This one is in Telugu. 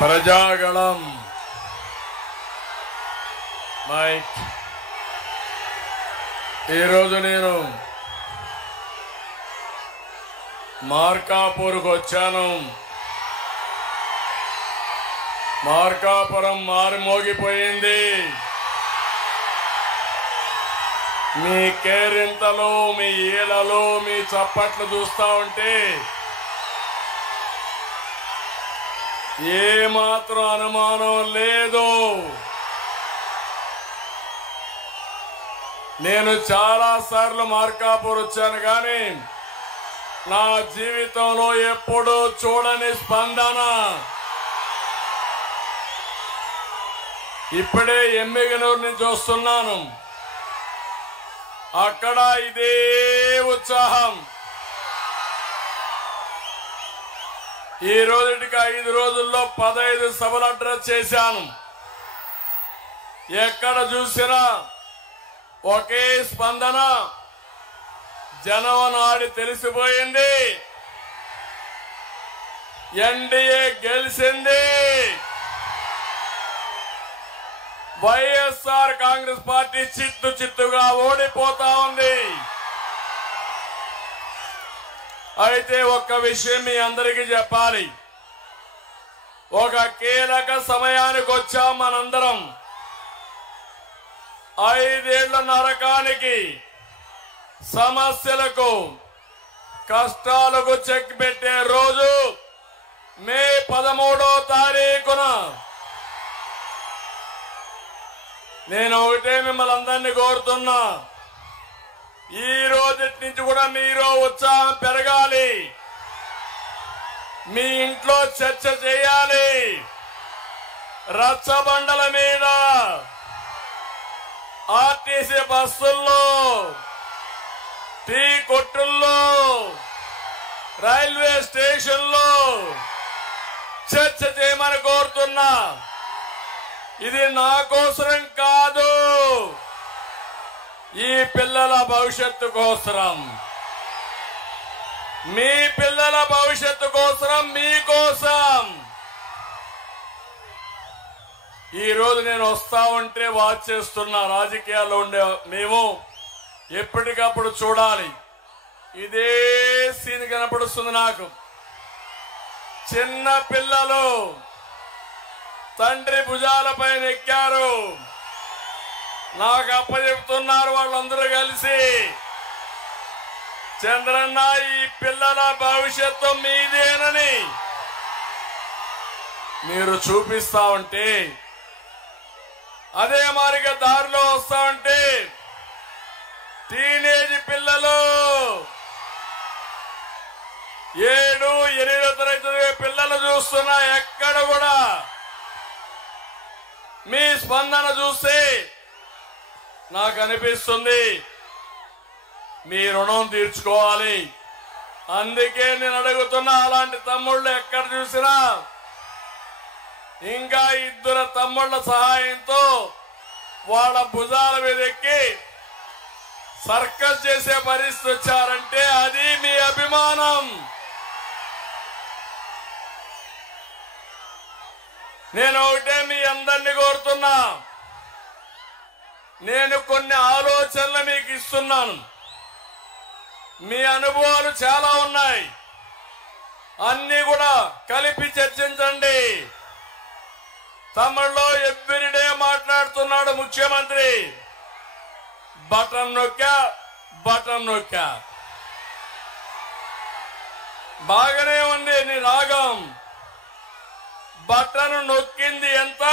ప్రజాగళం మైక్. ఈరోజు నేను మార్కాపూర్కు వచ్చాను. మార్కాపురం మారుమోగిపోయింది. మీ కేరింతలు, మీ ఈలలు, మీ చప్పట్లు చూస్తా ఉంటే ఏమాత్రం అనుమానం లేదు. నేను చాలా సార్లు మార్కాపూర్ వచ్చాను, కానీ నా జీవితంలో ఎప్పుడూ చూడని స్పందన. ఇప్పుడే ఎమ్మిగనూరు నుంచి వస్తున్నాను. అక్కడ ఇదే ఉత్సాహం. ఈ రోజుకి 5 రోజుల్లో 15 సభలు అడ్రస్ చేశాను. ఎక్కడ చూసినా ఒకే స్పందన. జనం నాడి తెలిసిపోయింది. ఎన్డీఏ గెలిచింది. వైఎస్ఆర్ కాంగ్రెస్ పార్టీ చిత్తుగా ఓడిపోతా ఉంది. అయితే ఒక్క విషయం మీ అందరికీ చెప్పాలి. ఒక కీలక సమయానికి వచ్చాం మనందరం. 5 ఏళ్ల నరకానికి, సమస్యలకు, కష్టాలకు చెక్ పెట్టే రోజు మే 13వ తారీఖున. నేను ఒకటే మిమ్మల్ని అందరినీ కోరుతున్నా, ఈ రోజు నుంచి కూడా మీరు ఉత్సాహం పెరగాలి. మీ ఇంట్లో చర్చ చేయాలి. రచ్చబండల మీద, ఆర్టీసీ బస్సుల్లో, టీ కొట్టుల్లో, రైల్వే స్టేషన్లో చర్చ చేయమని కోరుతున్నా. ఇది నా కోసరం కాదు, ఈ పిల్లల భవిష్యత్తు కోసరం, మీ పిల్లల భవిష్యత్తు కోసరం, మీకోసం. ఈ రోజు నేను వస్తా ఉంటే వాచ్ చేస్తున్నా. రాజకీయాల్లో ఉండే మేము ఎప్పటికప్పుడు చూడాలి. ఇదే సీన్ కనపడుస్తుంది నాకు. చిన్న పిల్లలు తండ్రి భుజాలపైన ఎక్కారు. నాకు అప్పచెప్తున్నారు వాళ్ళందరూ కలిసి, చంద్రన్న ఈ పిల్లల భవిష్యత్తు మీదేనని మీరు చూపిస్తా ఉంటే, అదే మారిగా దారిలో వస్తా ఉంటే టీనేజ్ పిల్లలు, 7, 8 తరగతి పిల్లలు చూస్తున్నా. ఎక్కడ కూడా మీ స్పందన చూస్తే నాకు అనిపిస్తుంది మీ రుణం తీర్చుకోవాలి. అందుకే నేను అడుగుతున్నా, అలాంటి తమ్ముళ్ళు ఎక్కడ చూసినా ఇంకా 2 తమ్ముళ్ల సహాయంతో వాళ్ళ భుజాల మీద ఎక్కి సర్కస్ చేసే పరిస్థితి వచ్చారంటే అది మీ అభిమానం. నేను ఒకటే మీ అందరినీ కోరుతున్నా, నేను కొన్ని ఆలోచనలు మీకు ఇస్తున్నాను. మీ అనుభవాలు చాలా ఉన్నాయి, అన్ని కూడా కలిపి చర్చించండి. తమిళ్లో ఎవ్రీడే మాట్లాడుతున్నాడు ముఖ్యమంత్రి. బటన్ నొక్కా బాగానే ఉంది నీ రాగం. బటన్ నొక్కింది ఎంత,